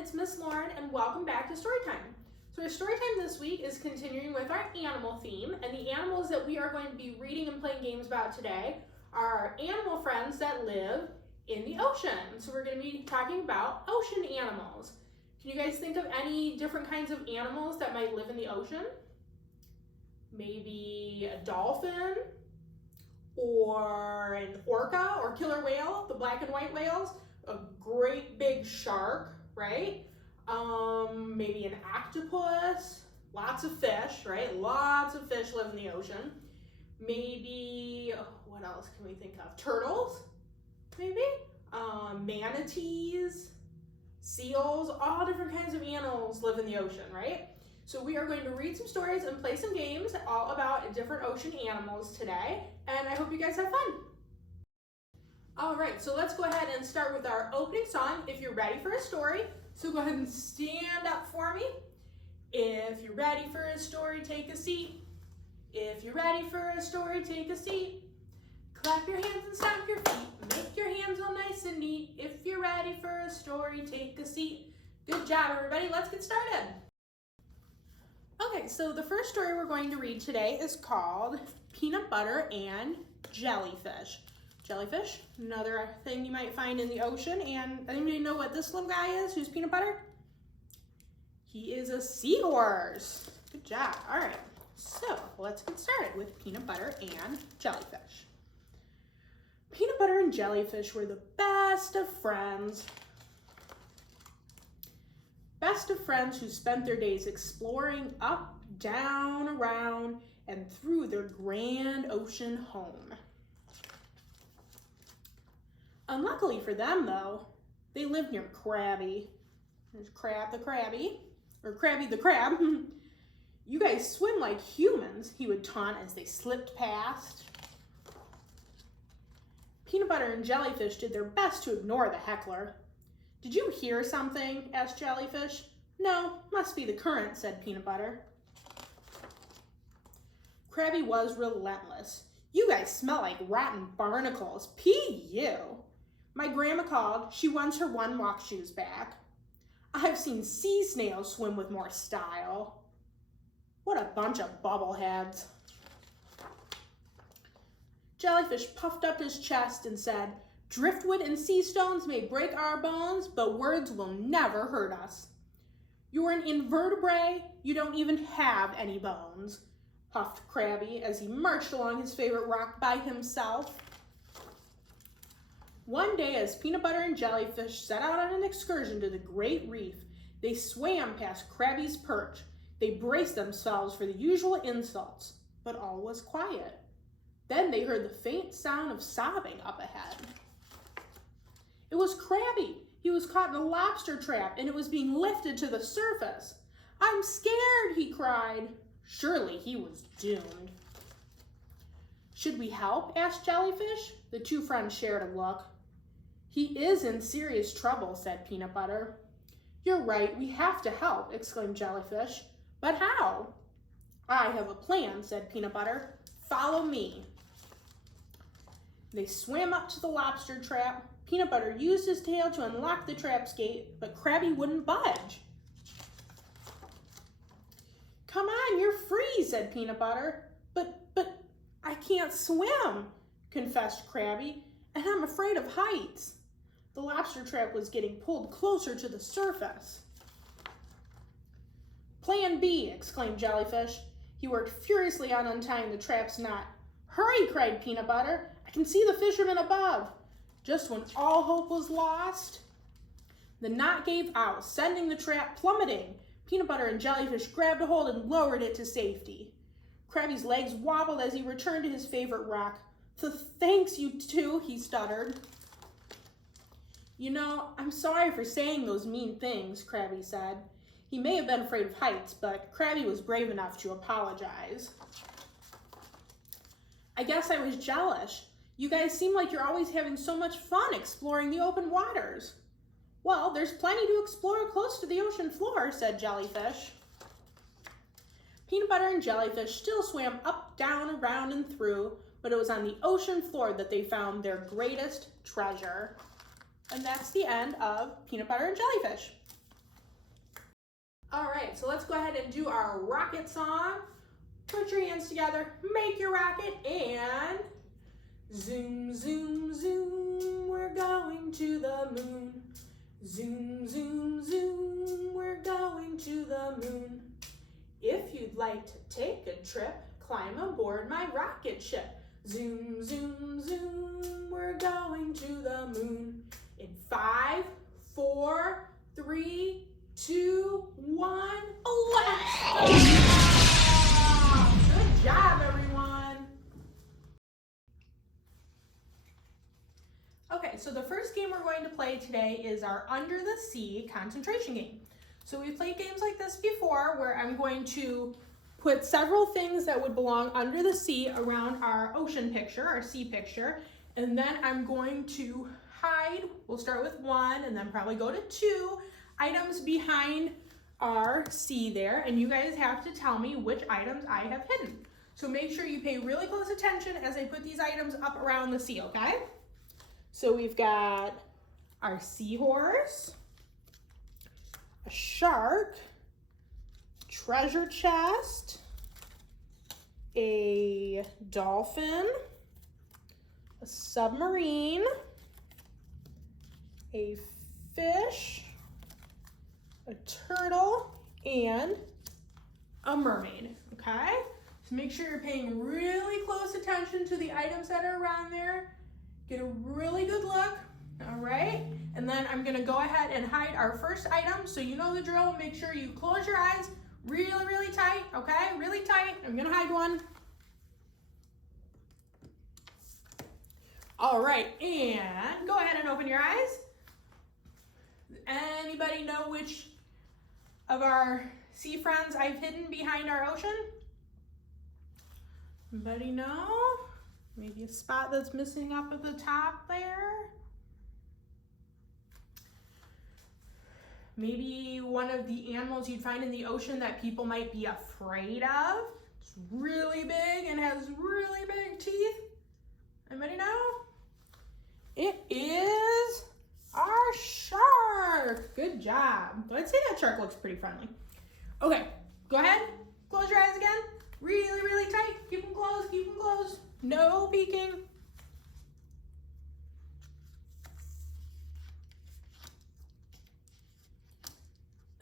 it's Miss Lauren and welcome back to Storytime. So our Storytime this week is continuing with our animal theme, and the animals that we are going to be reading and playing games about today are animal friends that live in the ocean. So we're going to be talking about ocean animals. Can you guys think of any different kinds of animals that might live in the ocean? Maybe a dolphin, or an orca or killer whale, the black and white whales, a great big shark, right? Maybe an octopus, lots of fish, right? Lots of fish live in the ocean. Maybe, what else can we think of? Turtles, maybe? Manatees, seals, all different kinds of animals live in the ocean, right? So we are going to read some stories and play some games all about different ocean animals today, and I hope you guys have fun. All right, so let's go ahead and start with our opening song, If You're Ready for a Story. So go ahead and stand up for me. If you're ready for a story, take a seat. If you're ready for a story, take a seat. Clap your hands and stomp your feet. Make your hands all nice and neat. If you're ready for a story, take a seat. Good job, everybody. Let's get started. Okay, so the first story we're going to read today is called Peanut Butter and Jellyfish. Jellyfish, another thing you might find in the ocean. And anybody know what this little guy is who's peanut butter? He is a seahorse. Good job. All right, so let's get started with Peanut Butter and Jellyfish. Peanut Butter and Jellyfish were the best of friends. Best of friends who spent their days exploring up, down, around, and through their grand ocean home. Unluckily for them, though, they lived near Krabby. There's Crab the Crabby, or Krabby the Crab. You guys swim like humans, he would taunt as they slipped past. Peanut Butter and Jellyfish did their best to ignore the heckler. Did you hear something? Asked Jellyfish. No, must be the current, said Peanut Butter. Krabby was relentless. You guys smell like rotten barnacles. P.U. My grandma called. She wants her one walk shoes back. I've seen sea snails swim with more style. What a bunch of bubbleheads. Jellyfish puffed up his chest and said, Driftwood and sea stones may break our bones, but words will never hurt us. You're an invertebrate. You don't even have any bones, puffed Krabby as he marched along his favorite rock by himself. One day, as Peanut Butter and Jellyfish set out on an excursion to the Great Reef, they swam past Krabby's perch. They braced themselves for the usual insults, but all was quiet. Then they heard the faint sound of sobbing up ahead. It was Krabby. He was caught in a lobster trap and it was being lifted to the surface. I'm scared, he cried. Surely he was doomed. Should we help? Asked Jellyfish. The two friends shared a look. He is in serious trouble, said Peanut Butter. You're right, we have to help, exclaimed Jellyfish. But how? I have a plan, said Peanut Butter. Follow me. They swam up to the lobster trap. Peanut Butter used his tail to unlock the trap's gate, but Krabby wouldn't budge. Come on, you're free, said Peanut Butter. But I can't swim, confessed Krabby, and I'm afraid of heights. The lobster trap was getting pulled closer to the surface. Plan B, exclaimed Jellyfish. He worked furiously on untying the trap's knot. Hurry, cried Peanut Butter. I can see the fishermen above. Just when all hope was lost, the knot gave out, sending the trap plummeting. Peanut Butter and Jellyfish grabbed a hold and lowered it to safety. Krabby's legs wobbled as he returned to his favorite rock. Thanks, you two, he stuttered. You know, I'm sorry for saying those mean things, Krabby said. He may have been afraid of heights, but Krabby was brave enough to apologize. I guess I was jealous. You guys seem like you're always having so much fun exploring the open waters. Well, there's plenty to explore close to the ocean floor, said Jellyfish. Peanut Butter and Jellyfish still swam up, down, around, and through, but it was on the ocean floor that they found their greatest treasure. And that's the end of Peanut Butter and Jellyfish. All right, so let's go ahead and do our rocket song. Put your hands together, make your rocket, and zoom, zoom, zoom, we're going to the moon. Zoom, zoom, zoom, we're going to the moon. If you'd like to take a trip, climb aboard my rocket ship. Zoom, zoom, zoom, we're going to the moon. In 5, 4, 3, 2, 1, let's go! Good job, everyone. Okay, so the first game we're going to play today is our Under the Sea concentration game. So we've played games like this before where I'm going to put several things that would belong under the sea around our ocean picture, our sea picture, and then I'm going to hide, we'll start with 1 and then probably go to 2 items behind our sea there, and you guys have to tell me which items I have hidden. So make sure you pay really close attention as I put these items up around the sea, okay? So we've got our seahorse, a shark, treasure chest, a dolphin, a submarine, a fish, a turtle, and a mermaid, okay? So make sure you're paying really close attention to the items that are around there. Get a really good look, all right? And then I'm gonna go ahead and hide our first item. So you know the drill, make sure you close your eyes really, really tight, okay? Really tight. I'm gonna hide one. All right, and go ahead and open your eyes. Anybody know which of our sea friends I've hidden behind our ocean? Anybody know? Maybe a spot that's missing up at the top there. Maybe one of the animals you'd find in the ocean that people might be afraid of. It's really big and has really big teeth. Anybody know? It is our shark. Good job. I'd say that shark looks pretty friendly. Okay, go ahead. Close your eyes again. Really, really tight. Keep them closed, keep them closed. No peeking.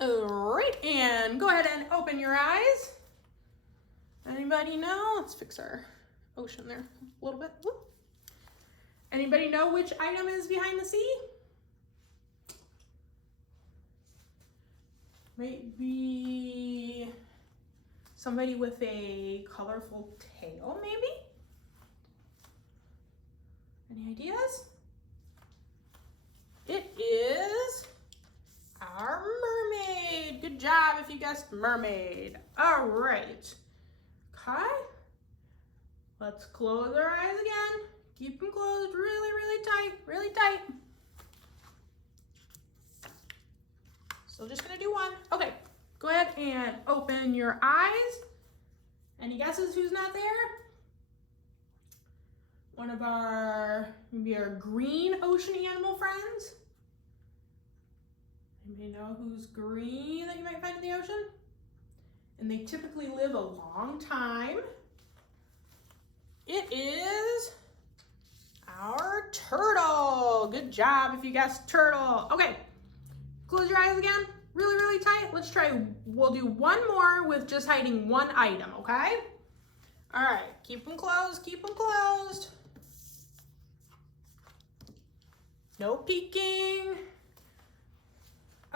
All right, and go ahead and open your eyes. Anybody know? Let's fix our ocean there a little bit. Whoop. Anybody know which item is behind the sea? Might be somebody with a colorful tail, maybe? Any ideas? It is our mermaid. Good job if you guessed mermaid. All right. Okay. Let's close our eyes again. Keep them closed really, really tight, really tight. So just gonna do one. Okay, go ahead and open your eyes. Any guesses who's not there? One of our, maybe our green ocean animal friends. Anybody know who's green that you might find in the ocean? And they typically live a long time. It is our turtle. Good job if you guessed turtle. Okay, close your eyes again, really, really tight. Let's try, we'll do one more with just hiding one item, okay? All right, keep them closed, keep them closed. No peeking.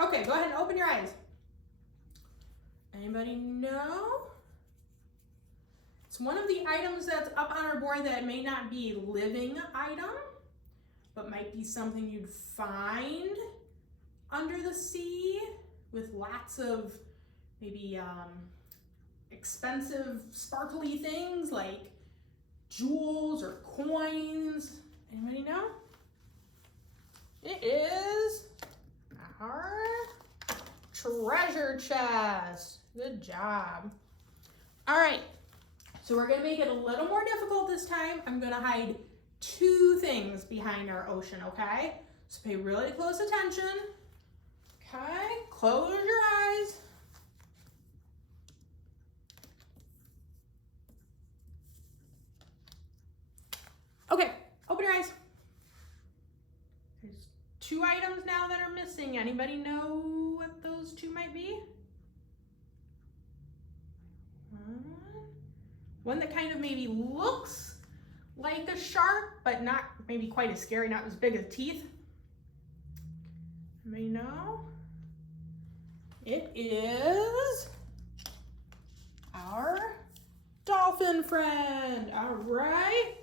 Okay, go ahead and open your eyes. Anybody know? It's one of the items that's up on our board that may not be a living item, but might be something you'd find under the sea with lots of maybe expensive sparkly things like jewels or coins. Anybody know? It is our treasure chest. Good job. All right, so we're gonna make it a little more difficult this time. I'm gonna hide 2 things behind our ocean, okay? So pay really close attention. Okay, close your eyes. items now that are missing. Anybody know what those two might be? One that kind of maybe looks like a shark, but not maybe quite as scary, not as big as teeth. Anybody know? It is our dolphin friend. All right.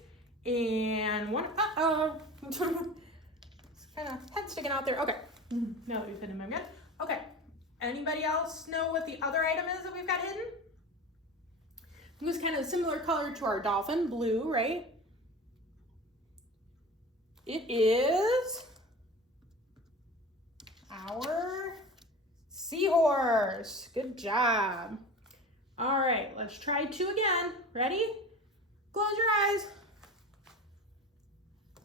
And one, it's kind of head sticking out there. Okay. Now that we've hidden him, good. Okay. Anybody else know what the other item is that we've got hidden? It was kind of similar color to our dolphin, blue, right? It is our seahorse. Good job. All right, let's try two again. Ready? Close your eyes.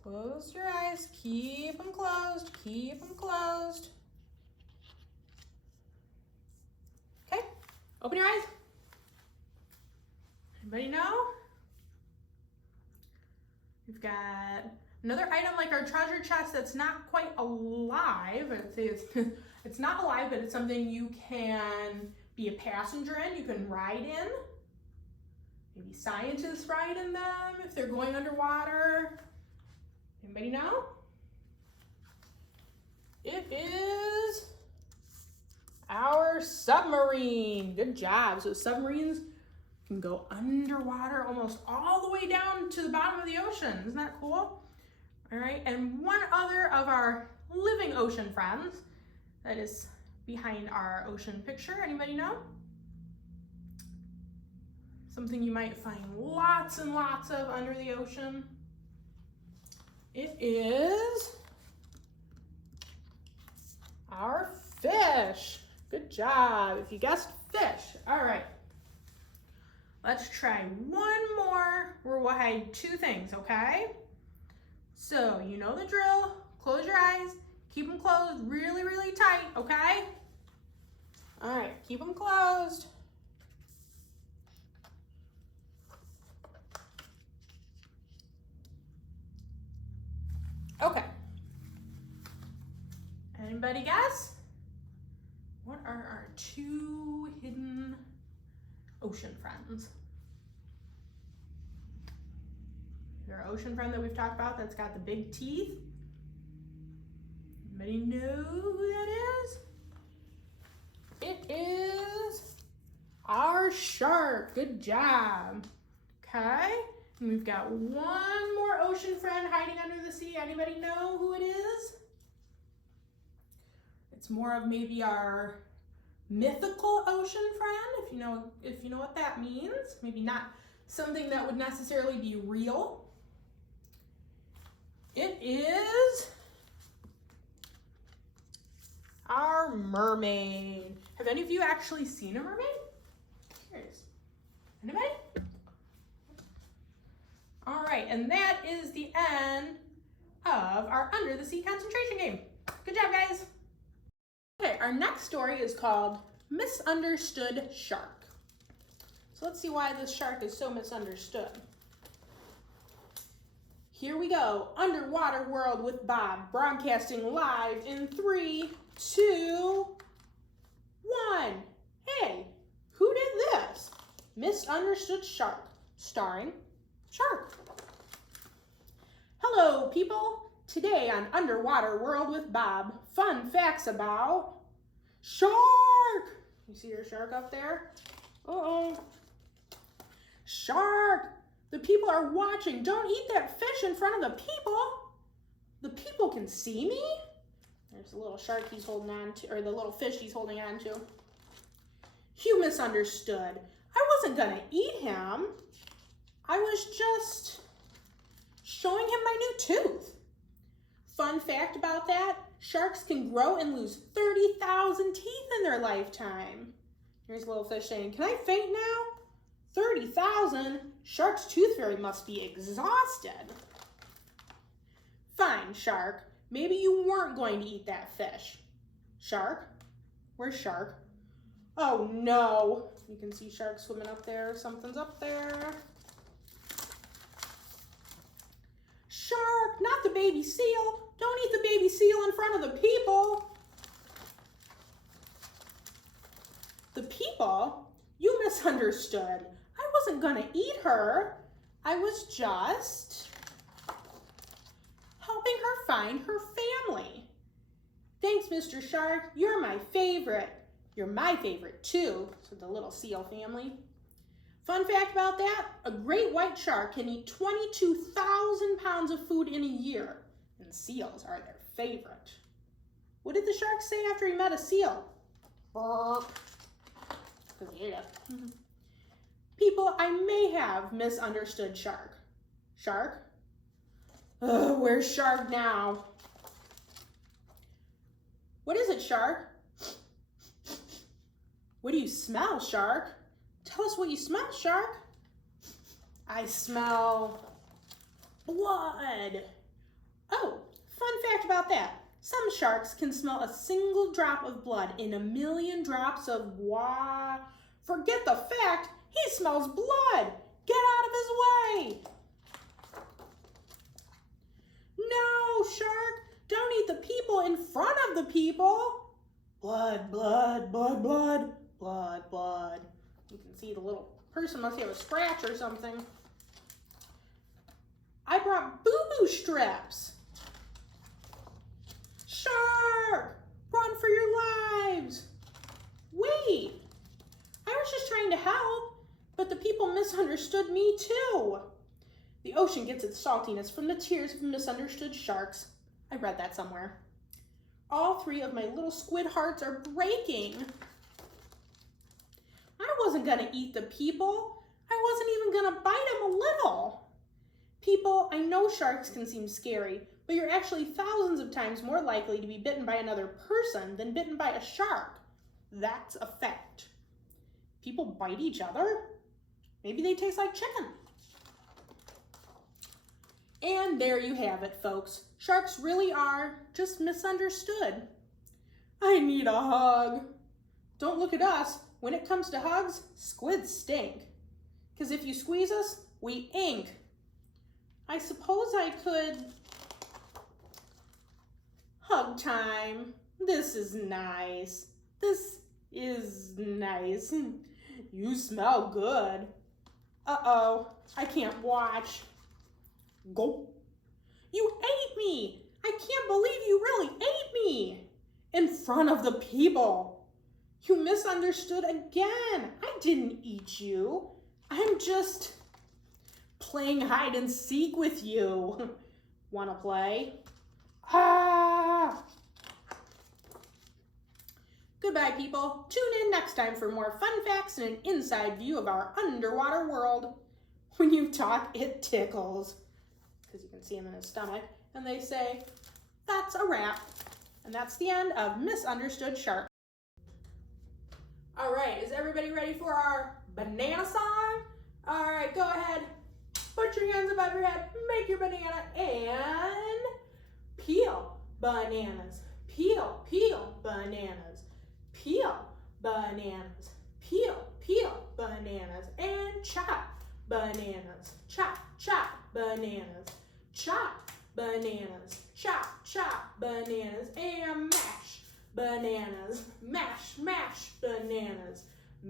Close your eyes. Keep them closed. Keep them closed. Okay, open your eyes. Anybody know? We've got another item like our treasure chest that's not quite alive. I'd say it's not alive, but it's something you can be a passenger in, you can ride in. Maybe scientists ride in them if they're going underwater. Anybody know? It is our submarine. Good job. So submarines can go underwater almost all the way down to the bottom of the ocean. Isn't that cool? All right, and one other of our living ocean friends that is behind our ocean picture. Anybody know? Something you might find lots and lots of under the ocean. It is our fish. Good job. If you guessed fish. All right. Let's try one more where we'll hide two things, okay? So you know the drill. Close your eyes. Keep them closed really, really tight, okay? All right, keep them closed. Okay. Anybody guess? What are our two hidden ocean friends? Our ocean friend that we've talked about that's got the big teeth. Anybody know who that is? It is our shark. Good job. Okay. And we've got one more ocean friend hiding under the sea. Anybody know who it is? It's more of maybe our mythical ocean friend, if you know what that means. Maybe not something that would necessarily be real. It is our mermaid. Have any of you actually seen a mermaid? Curious. Anybody? All right, and that is the end of our Under the Sea concentration game. Good job, guys. Okay, our next story is called Misunderstood Shark. So let's see why this shark is so misunderstood. Here we go. Underwater World with Bob, broadcasting live in 3, 2, 1. Hey, who did this? Misunderstood Shark, starring Shark. Hello, people. Today on Underwater World with Bob, fun facts about shark. You see your shark up there? Uh-oh. Shark. The people are watching. Don't eat that fish in front of the people. The people can see me. There's a little shark he's holding on to, or the little fish he's holding on to. You misunderstood. I wasn't gonna eat him. I was just showing him my new tooth. Fun fact about that, sharks can grow and lose 30,000 teeth in their lifetime. Here's a little fish saying, can I faint now? 30,000? Shark's tooth fairy must be exhausted. Fine, Shark. Maybe you weren't going to eat that fish. Shark? Where's Shark? Oh no. You can see Shark swimming up there. Something's up there. Shark, not the baby seal. Don't eat the baby seal in front of the people. The people? You misunderstood. I wasn't gonna eat her. I was just helping her find her family. Thanks, Mr. Shark. You're my favorite. You're my favorite too, said the little seal family. Fun fact about that, a great white shark can eat 22,000 pounds of food in a year, and seals are their favorite. What did the shark say after he met a seal? Burp. Because he ate it. People, I may have misunderstood Shark. Shark? Where's Shark now? What is it, Shark? What do you smell, Shark? Tell us what you smell, Shark. I smell blood. Oh, fun fact about that. Some sharks can smell a single drop of blood in a million drops of water. Forget the fact, he smells blood. Get out of his way. No, Shark, don't eat the people in front of the people. Blood, blood, blood, blood, blood, blood. You can see the little person must have a scratch or something. I brought boo-boo straps. Shark, run for your lives. Wait, I was just trying to help, but the people misunderstood me too. The ocean gets its saltiness from the tears of misunderstood sharks. I read that somewhere. All three of my little squid hearts are breaking. I wasn't gonna eat the people. I wasn't even gonna bite them a little. People, I know sharks can seem scary, but you're actually thousands of times more likely to be bitten by another person than bitten by a shark. That's a fact. People bite each other? Maybe they taste like chicken. And there you have it, folks. Sharks really are just misunderstood. I need a hug. Don't look at us. When it comes to hugs, squids stink. Because if you squeeze us, we ink. I suppose I could... Hug time. This is nice. This is nice. You smell good. Uh-oh, I can't watch. Go. You ate me. I can't believe you really ate me. In front of the people. You misunderstood again. I didn't eat you. I'm just playing hide and seek with you. Wanna play? Ah! Goodbye, people. Tune in next time for more fun facts and an inside view of our underwater world. When you talk, it tickles. Because you can see him in his stomach. And they say, that's a wrap. And that's the end of Misunderstood Shark. All right, is everybody ready for our banana song? All right, go ahead. Put your hands above your head, make your banana, and peel bananas. Peel, peel bananas. Peel bananas. Peel, peel bananas. And chop bananas. Chop, chop bananas. Chop bananas. Chop, chop bananas. And mash bananas. Mash, mash bananas.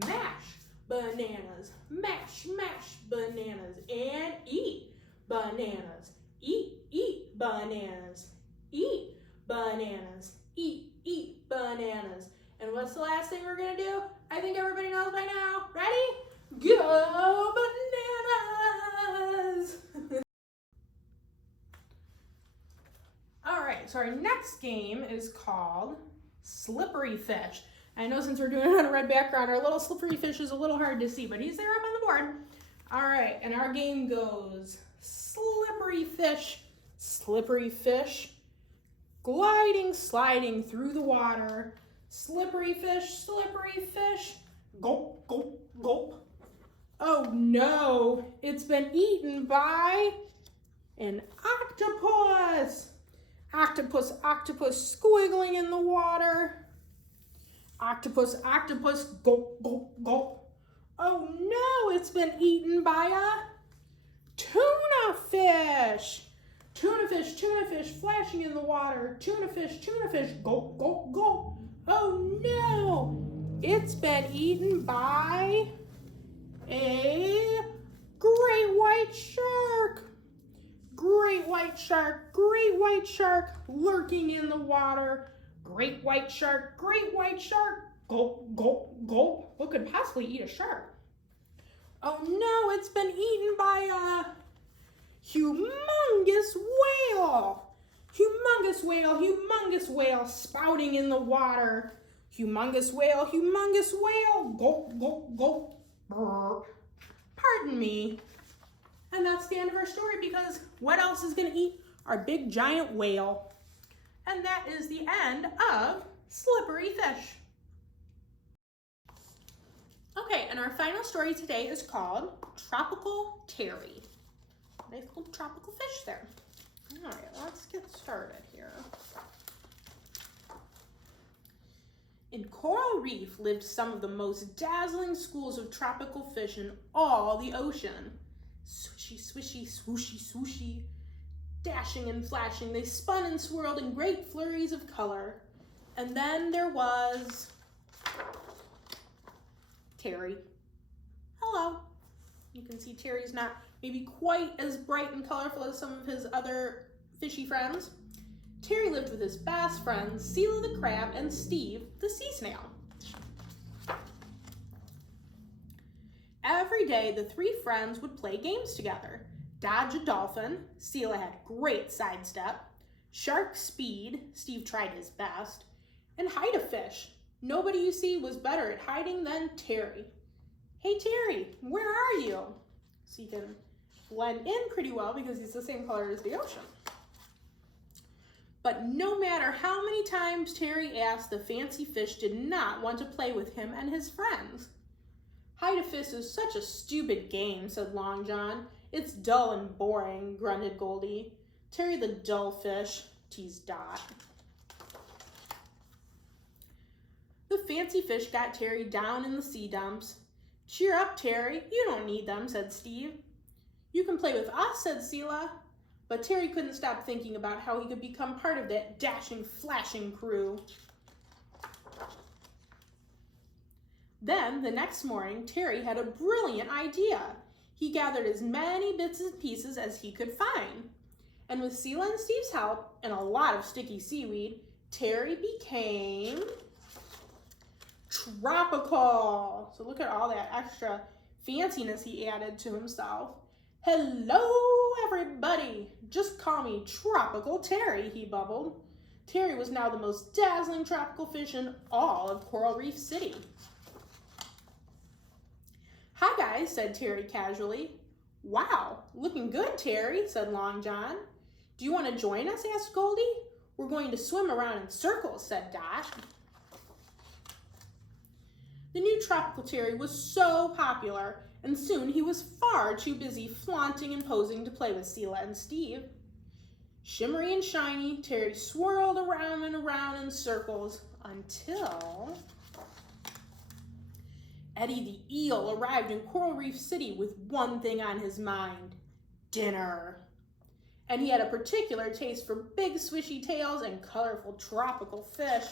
Mash bananas. Mash, mash bananas. And eat bananas. Eat, eat bananas. Eat bananas. Eat bananas. And what's the last thing we're gonna do? I think everybody knows by now. Ready? Go bananas! All right, so our next game is called Slippery Fish. I know since we're doing it on a red background, our little slippery fish is a little hard to see, but he's there up on the board. All right, and our game goes slippery fish, gliding, sliding through the water. Slippery fish, gulp, gulp, gulp. Oh no, it's been eaten by an octopus. Octopus, octopus, squiggling in the water. Octopus, octopus, gulp, gulp, gulp. Oh no, it's been eaten by a tuna fish. Tuna tuna fish, flashing in the water. Tuna fish, gulp, gulp, gulp. Oh no, it's been eaten by a great white shark. Great white shark, lurking in the water. Great white shark, gulp, gulp, gulp. What could possibly eat a shark? Oh no, it's been eaten by a humongous whale. Humongous whale, spouting in the water. Humongous whale, gulp, gulp, gulp. Brr. Pardon me. And that's the end of our story, because what else is going to eat our big giant whale? And that is the end of Slippery Fish. Okay, and our final story today is called Tropical Terry. Nice little tropical fish there. All right, let's get started here. In Coral Reef lived some of the most dazzling schools of tropical fish in all the ocean. Swishy, swishy, swooshy, swooshy. Dashing and flashing, they spun and swirled in great flurries of color. And then there was Terry. Hello. You can see Terry's not maybe quite as bright and colorful as some of his other fishy friends. Terry lived with his best friends, Seela the crab and Steve the sea snail. Every day, the three friends would play games together. Dodge a dolphin, Seela had great sidestep. Shark speed, Steve tried his best. And hide a fish. Nobody you see was better at hiding than Terry. Hey Terry, where are you? So you can blend in pretty well because he's the same color as the ocean. But no matter how many times Terry asked, the fancy fish did not want to play with him and his friends. Hide a fish is such a stupid game, said Long John. It's dull and boring, grunted Goldie. Terry the dull fish, teased Dot. The fancy fish got Terry down in the sea dumps. Cheer up, Terry. You don't need them, said Steve. You can play with us, said Seela. But Terry couldn't stop thinking about how he could become part of that dashing, flashing crew. Then, the next morning, Terry had a brilliant idea. He gathered as many bits and pieces as he could find. And with Seela and Steve's help, and a lot of sticky seaweed, Terry became tropical. So look at all that extra fanciness he added to himself. Hello, everybody. Just call me Tropical Terry, he bubbled. Terry was now the most dazzling tropical fish in all of Coral Reef City. Hi, guys, said Terry casually. Wow, looking good, Terry, said Long John. Do you want to join us, asked Goldie. We're going to swim around in circles, said Dot. The new Tropical Terry was so popular, and soon he was far too busy flaunting and posing to play with Seela and Steve. Shimmery and shiny, Terry swirled around and around in circles until Eddie the eel arrived in Coral Reef City with one thing on his mind: dinner. And he had a particular taste for big swishy tails and colorful tropical fish.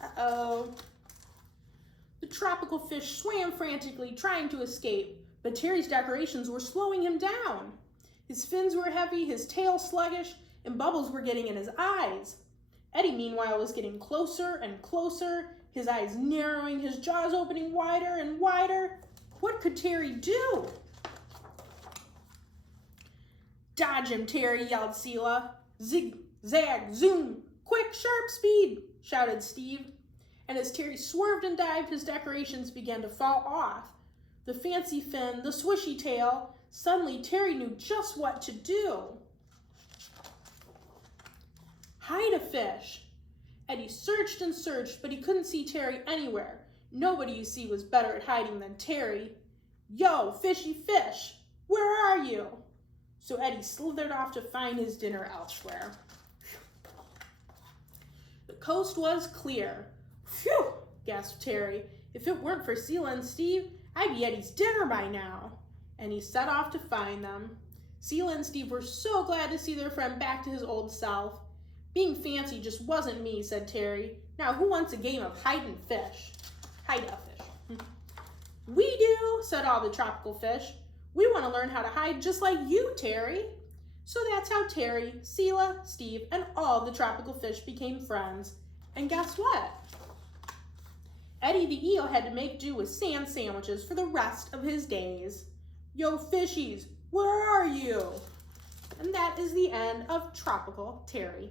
Uh-oh. The tropical fish swam frantically, trying to escape, but Terry's decorations were slowing him down. His fins were heavy, his tail sluggish, and bubbles were getting in his eyes. Eddie, meanwhile, was getting closer and closer, his eyes narrowing, his jaws opening wider and wider. What could Terry do? Dodge him, Terry, yelled Seela. Zig, zag, zoom, quick, sharp speed, shouted Steve. And as Terry swerved and dived, his decorations began to fall off. The fancy fin, the swishy tail. Suddenly, Terry knew just what to do. Hide a fish. Eddie searched and searched, but he couldn't see Terry anywhere. Nobody, you see, was better at hiding than Terry. Yo, fishy fish, where are you? So Eddie slithered off to find his dinner elsewhere. The coast was clear. Phew, gasped Terry. If it weren't for Seela and Steve, I'd be Eddie's dinner by now. And he set off to find them. Seela and Steve were so glad to see their friend back to his old self. Being fancy just wasn't me, said Terry. Now who wants a game of hide and fish? Hide-a-fish. We do, said all the tropical fish. We want to learn how to hide just like you, Terry. So that's how Terry, Seela, Steve, and all the tropical fish became friends. And guess what? Eddie the eel had to make do with sand sandwiches for the rest of his days. Yo, fishies, where are you? And that is the end of Tropical Terry.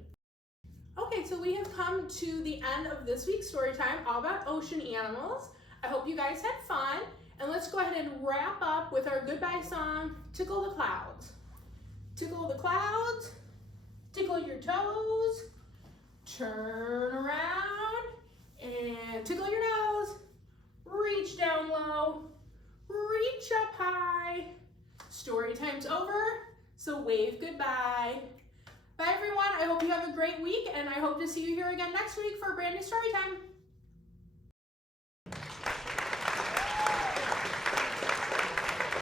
Okay, so we have come to the end of this week's story time, all about ocean animals. I hope you guys had fun, and let's go ahead and wrap up with our goodbye song, Tickle the Clouds. Tickle the clouds, tickle your toes, turn around, and tickle your nose. Reach down low, reach up high. Story time's over, so wave goodbye. Bye everyone, I hope you have a great week, and I hope to see you here again next week for a brand new story time.